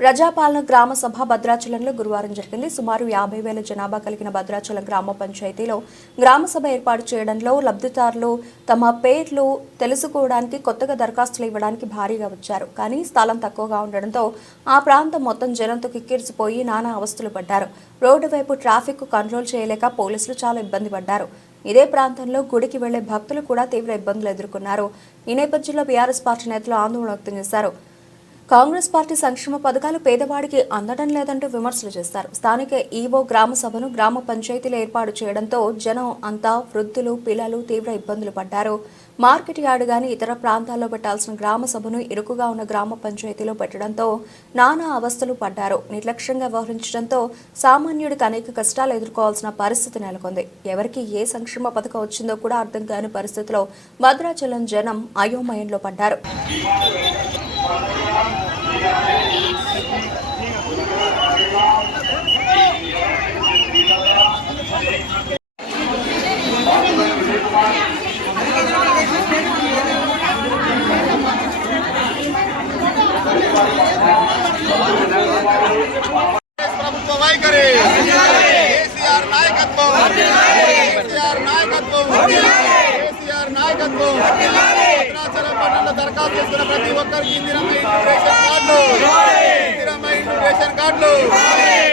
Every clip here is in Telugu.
ప్రజాపాలన గ్రామ సభ భద్రాచలంలో గురువారం జరిగింది. సుమారు యాభై వేల జనాభా కలిగిన భద్రాచలం గ్రామ పంచాయతీలో గ్రామ సభ ఏర్పాటు చేయడంలో లబ్ధిదారులు తమ పేర్లు తెలుసుకోవడానికి కొత్తగా దరఖాస్తులు ఇవ్వడానికి భారీగా వచ్చారు. కానీ స్థలం తక్కువగా ఉండడంతో ఆ ప్రాంతం మొత్తం జనంతో కిక్కిరిసిపోయి నానా అవస్థలు పడ్డారు. రోడ్డు వైపు ట్రాఫిక్ కంట్రోల్ చేయలేక పోలీసులు చాలా ఇబ్బంది పడ్డారు. ఇదే ప్రాంతంలో గుడికి వెళ్ళే భక్తులు కూడా తీవ్ర ఇబ్బందులు ఎదుర్కొన్నారు. ఈ నేపథ్యంలో బీఆర్ఎస్ పార్టీ నేతలు ఆందోళన వ్యక్తం చేశారు. కాంగ్రెస్ పార్టీ సంక్షేమ పథకాలు పేదవాడికి అందడం లేదంటూ విమర్శలు చేస్తారు. స్థానిక ఈవో గ్రామ సభను గ్రామ పంచాయతీలు ఏర్పాటు చేయడంతో జనం అంతా వృద్ధులు పిల్లలు తీవ్ర ఇబ్బందులు పడ్డారు. మార్కెట్ యార్డు గాని ఇతర ప్రాంతాల్లో పెట్టాల్సిన గ్రామ సభను ఇరుకుగా ఉన్న గ్రామ పంచాయతీలో పెట్టడంతో నానా అవస్థలు పడ్డారు. నిర్లక్ష్యంగా వ్యవహరించడంతో సామాన్యుడికి అనేక కష్టాలు ఎదుర్కోవాల్సిన పరిస్థితి నెలకొంది. ఎవరికి ఏ సంక్షేమ పథకం వచ్చిందో కూడా అర్థం కాని పరిస్థితిలో భద్రాచలం జనం అయోమయంలో పడ్డారు. Yeah. దరఖాస్తు చేసుకున్న ప్రతి ఒక్కరికి ఇందిరమ్మ ఇంటి రేషన్ కార్డులు. ఇందిరమ్మ ఇంటి రేషన్ కార్డులు.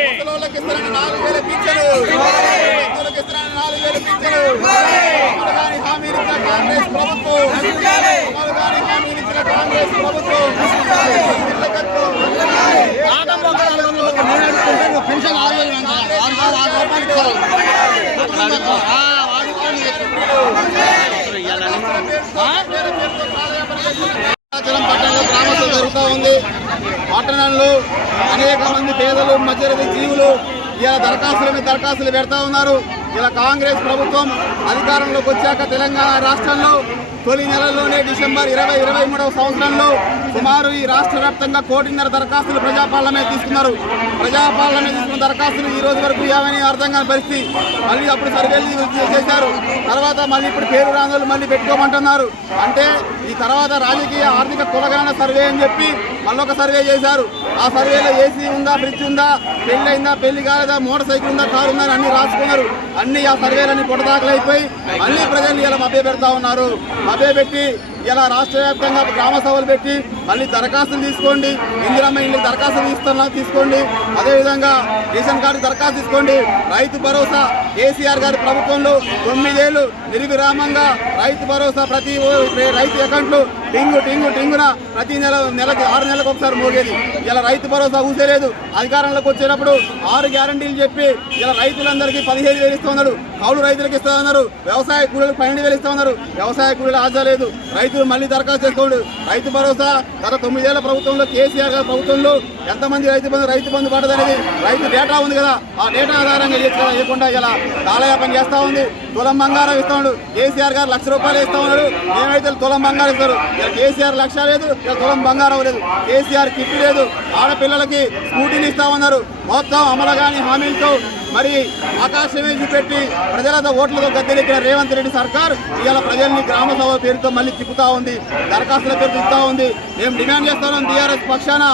ముసలోళ్ళకి ఇస్తారని నాలుగు వేల పింఛను. వృద్ధులకు ఇస్తారని నాలుగు వేల పింఛను. అమలు కాని హామీలు ఇచ్చిన కాంగ్రెస్ ప్రభుత్వం. అమలు కాని హామీలు ఇచ్చిన కాంగ్రెస్ ప్రభుత్వం. నిర్లకత్వం పెన్షన్ ఆరు వేలు వంద. ఆరు వేలు ఆరు రూపాయలు ఇస్తారు. భద్రాచలం పట్టణంలో గ్రామస్తులు జరుగుతూ ఉంది. పట్టణంలో అనేక మంది పేదలు మధ్యతరగతి జీవులు ఇలా దరఖాస్తుల మీద దరఖాస్తులు పెడతా ఉన్నారు. ఇలా కాంగ్రెస్ ప్రభుత్వం అధికారంలోకి వచ్చాక తెలంగాణ రాష్ట్రంలో తొలి నెలలోనే డిసెంబర్ ఇరవై ఇరవై మూడవ సంవత్సరంలో సుమారు ఈ రాష్ట్ర వ్యాప్తంగా కోటిన్నర దరఖాస్తులు ప్రజాపాలన తీసుకున్నారు. ప్రజాపాలన తీసుకున్న దరఖాస్తులు ఈ రోజు వరకు ఏమని అర్థం కాని పరిస్థితి. మళ్ళీ అప్పుడు సర్వేలు చేశారు. తర్వాత మళ్ళీ ఇప్పుడు పేరు రాందోలు మళ్ళీ పెట్టుకోమంటున్నారు. అంటే ఈ తర్వాత రాజకీయ ఆర్థిక కులగణన సర్వే అని చెప్పి మళ్ళొక సర్వే చేశారు. ఆ సర్వేలో ఏసీ ఉందా ఫ్రిడ్జ్ ఉందా పెళ్ళి అయిందా పెళ్ళి కాలేదా మోటార్ సైకిల్ ఉందా కారు ఉందా అన్ని రాసుకున్నారు. అన్ని ఆ సర్వేలన్నీ పొడదాకలైపోయి అన్ని ప్రజలు ఇలా మభ్య పెడతా ఉన్నారు. సభ పెట్టి ఇలా రాష్ట్ర వ్యాప్తంగా గ్రామ సభలు పెట్టి మళ్ళీ దరఖాస్తులు తీసుకోండి. ఇందిరమ్మ ఇల్లు దరఖాస్తు ఇస్తున్నాం తీసుకోండి. అదేవిధంగా రేషన్ కార్డు దరఖాస్తు తీసుకోండి. రైతు భరోసా కేసీఆర్ గారి ప్రభుత్వంలో తొమ్మిదేళ్ళు నిర్విరామంగా రైతు భరోసా ప్రతి ఓ- రైతు అకౌంట్లు టింగు టింగు టింగున ప్రతి నెల నెలకి ఆరు నెలలకు ఒకసారి మోగేది. ఇలా రైతు భరోసా ఊసేలేదు. అధికారంలోకి వచ్చేటప్పుడు ఆరు గ్యారంటీలు చెప్పి ఇలా రైతులందరికీ పదిహేను వేలు ఇస్తూ ఉన్నాడు కౌలు రైతులకు ఇస్తా ఉన్నారు. వ్యవసాయ కూలీలకు పన్నెండు వేలు ఇస్తా ఉన్నారు. వ్యవసాయ కూలీలు ఆశ లేదు. రైతులు మళ్ళీ దరఖాస్తు చేసుకోండు. రైతు భరోసా గత తొమ్మిదేళ్ళ ప్రభుత్వంలో కేసీఆర్ గారి ప్రభుత్వంలో ఎంతమంది రైతు బంధు రైతు బంధు పడదనేది రైతు డేటా ఉంది కదా. ఆ డేటా ఆధారంగా ఇవ్వకుండా ఇలా కాలయాపన చేస్తా ఉంది. తులం బంగారం ఇస్తా ఉన్నాడు కేసీఆర్ గారు లక్ష రూపాయలు ఇస్తా ఉన్నాడు. ఏమైతే తులం బంగారం ఇస్తారు. ఇలా కేసీఆర్ లక్ష లేదు ఇలా తులం బంగారం లేదు. కేసీఆర్ కిట్ లేదు. ఆడపిల్లలకి స్కూటీని ఇస్తా ఉన్నారు. మొత్తం అమలు కాని హామీలతో మరి ఆకాశమే చూపెట్టి ప్రజలతో ఓట్లతో గద్దెనెక్కిన రేవంత్ రెడ్డి సర్కార్ ఇవాళ ప్రజల్ని గ్రామ సభ పేరుతో మళ్ళీ తిప్పుతా ఉంది. దరఖాస్తుల పేరుతో ఇస్తా ఉంది. మేము డిమాండ్ చేస్తున్నాం టీఆర్ఎస్ పక్షాన.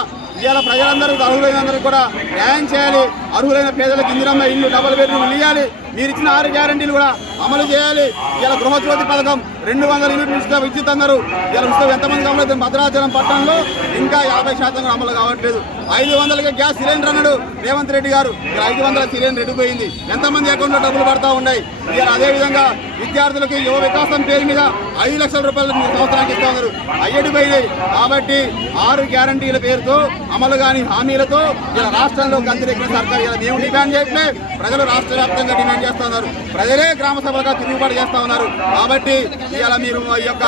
ఇవాళ ప్రజలందరూ అర్హులైన అందరికీ కూడా న్యాయం చేయాలి. అర్హులైన పేదలకు ఇందిరమ్మ ఇల్లు డబల్ బెడ్రూమ్ ఇవ్వాలి మీరు ఇచ్చిన ఆరు గ్యారంటీలు కూడా అమలు చేయాలి. ఇలా గృహజ్యోతి పథకం రెండు వందల యూనిట్లు ఉచిత విద్యుత్ అన్నారు. ఇలా ఉచితం ఎంతమంది అమలు భద్రాచలం పట్టణంలో ఇంకా యాభై శాతం అమలు కావట్లేదు. ఐదు వందలకి గ్యాస్ సిలిండర్ అన్నాడు రేవంత్ రెడ్డి గారు. ఇలా ఐదు వందల సిలిండర్ ఎడిపోయింది ఎంతమంది అకౌంట్లో డబ్బులు పడతా ఉన్నాయి? ఇలా అదేవిధంగా విద్యార్థులకి యువ వికాసం పేరు మీద ఐదు లక్షల రూపాయలు సంవత్సరానికి ఇస్తా ఉన్నారు. అయ్యడిపోయినాయి కాబట్టి ఆరు గ్యారంటీల పేరుతో అమలు కాని హామీలతో ఇలా రాష్ట్రంలో గంతిరెక్కిన సర్కార్. ఇలా మేము డిమాండ్ చేయట్లే ప్రజలు రాష్ట్ర వ్యాప్తంగా డిమాండ్ చేస్తా ఉన్నారు ప్రజలే గ్రామ సభలుగా తిరుగుబాటు చేస్తా ఉన్నారు. కాబట్టి ఇవాళ మీరు ఈ యొక్క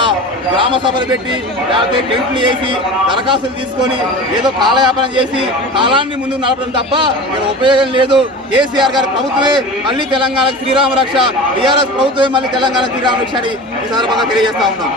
గ్రామ సభలు పెట్టి లేకపోతే టెంట్లు వేసి దరఖాస్తులు తీసుకొని ఏదో కాలయాపన చేసి కాలాన్ని ముందుకు నడపడం తప్ప ఇక్కడ ఉపయోగం లేదు. కేసీఆర్ గారి ప్రభుత్వమే మళ్ళీ తెలంగాణకు శ్రీరామ రక్ష. టీఆర్ఎస్ ప్రభుత్వమే మళ్ళీ తెలంగాణ శ్రీరామ రక్ష అని ఈ సందర్భంగా తెలియజేస్తా ఉన్నాం.